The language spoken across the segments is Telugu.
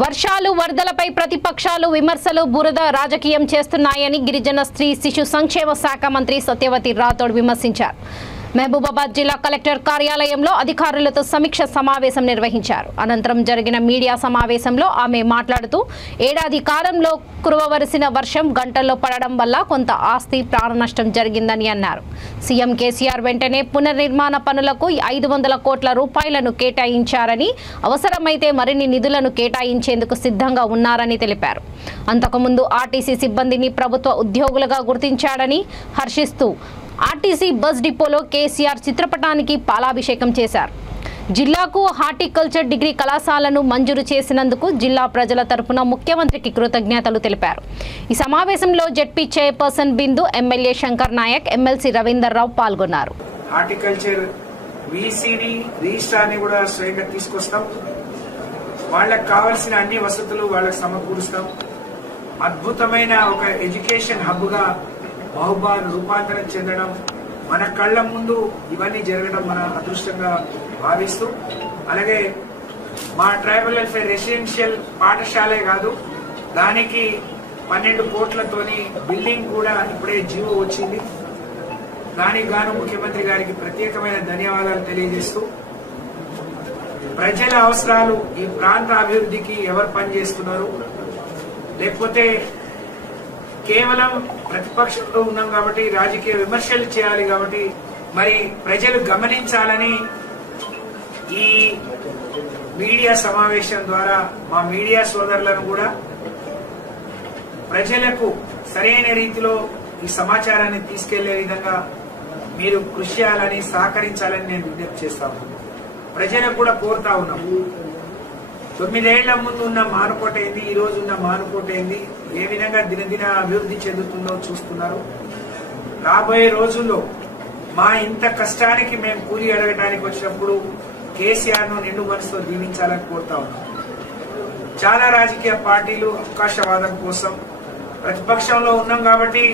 వర్షాలు వరదలపై ప్రతిపక్షాలు విమర్శలు బురద రాజకీయం చేస్తున్నాయని గిరిజన స్త్రీ శిశు సంక్షేమ శాఖ మంత్రి సత్యవతి రాథోడ్ విమర్శించారు. మహబూబాబాద్ జిల్లా కలెక్టర్ కార్యాలయంలో అధికారులతో సమీక్ష సమావేశం నిర్వహించారు. అనంతరం జరిగిన మీడియా సమావేశంలో ఆమె మాట్లాడుతూ ఏడాది కాలంలో కురవవలసిన వర్షం గంటల్లో పడడం వల్ల కొంత ఆస్తి ప్రాణ నష్టం జరిగిందని అన్నారు. సీఎం కేసీఆర్ వెంటనే పునర్నిర్మాణ పనులకు 500 కోట్ల రూపాయలను కేటాయించారని, అవసరమైతే మరిన్ని నిధులను కేటాయించేందుకు సిద్ధంగా ఉన్నారని తెలిపారు. అంతకుముందు ఆర్టీసీ సిబ్బందిని ప్రభుత్వ ఉద్యోగులుగా గుర్తించాడని హర్షిస్తూ ఆర్టీసీ బస్ డిపోలో కేసీఆర్ చిత్రపటానికి పాలాభిషేకం చేశారు. జిల్లాకు హార్టికల్చర్ డిగ్రీ కళాశాలను మంజూరు చేసినందుకు జిల్లా ప్రజల తరపున ముఖ్యమంత్రికి కృతజ్ఞతలు తెలిపారు. ఈ సమావేశంలో జెడ్పీ చైర్పర్సన్ బిందు, ఎమ్మెల్యే శంకర్ నాయక్, ఎమ్మెల్సీ రవీందర్ రావు పాల్గొన్నారు. హార్టికల్చర్ వీసీడీ రిజిస్ట్రార్ని కూడా స్వయంగా తీసుకొస్తాం. వాళ్ళకి కావాల్సిన అన్ని వసతులు వాళ్ళకి సమకూరుస్తాం. అద్భుతమైన ఒక ఎడ్యుకేషన్ హబ్గా మహబూబాబాద్ రూపాంతరం చెందడం, మన కళ్ల ముందు ఇవన్నీ జరగడం మన అదృష్టంగా భావిస్తూ, అలాగే మా ట్రైబల్ వెల్ఫేర్ రెసిడెన్షియల్ పాఠశాలే కాదు, దానికి 12 కోట్లతోని బిల్డింగ్ కూడా ఇప్పుడే జీవో వచ్చింది. దానికి గాను ముఖ్యమంత్రి గారికి ప్రత్యేకమైన ధన్యవాదాలు తెలియజేస్తూ, ప్రజల అవసరాలు, ఈ ప్రాంత అభివృద్ధికి ఎవరు పనిచేస్తున్నారు, లేకపోతే కేవలం ప్రతిపక్షంలో ఉన్నాం కాబట్టి రాజకీయ విమర్శలు చేయాలి కాబట్టి మరి ప్రజలు గమనించాలని ఈ మీడియా సమావేశం ద్వారా మా మీడియా సోదరులను కూడా ప్రజలకు సరైన రీతిలో ఈ సమాచారాన్ని తీసుకెళ్లే విధంగా మీరు కృషి చేయాలని, సహకరించాలని నేను విజ్ఞప్తి చేస్తాను. ప్రజలకు కూడా కోరుతా ఉన్నాం. 9 ఏళ్ల ముందు ఉన్న మానుకోట ఏంది, ఈ రోజు ఉన్న మానుకోట ఏంది, ఏ విధంగా దినదిన అభివృద్ధి చెందుతుందో చూస్తున్నారు. రాబోయే రోజుల్లో మా ఇంత కష్టానికి మేము కూలి అడగడానికి వచ్చినప్పుడు కేసీఆర్ ను నిండు మనసుతో దీవించాలని కోరుతా ఉన్నాం. చాలా రాజకీయ పార్టీలు అవకాశవాదం కోసం ప్రతిపక్షంలో ఉన్నాం కాబట్టి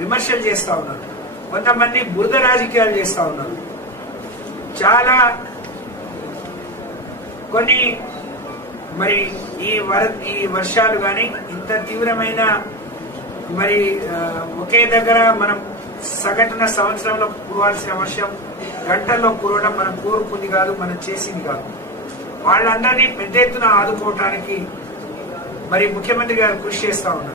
విమర్శలు చేస్తా ఉన్నారు. కొంతమంది బురద రాజకీయాలు చేస్తా ఉన్నారు. చాలా కొన్ని మరి ఈ వర్షాలు గాని ఇంత తీవ్రమైన మరి ఒకే దగ్గర మనం సగటున సంవత్సరంలో కురవాల్సిన వర్షం గంటల్లో కురవడం మనం కోరుకుంది కాదు, మనం చేసింది కాదు. వాళ్ళందరినీ పెద్ద ఎత్తున ఆదుకోవటానికి మరి ముఖ్యమంత్రి గారు కృషి చేస్తా ఉన్నారు.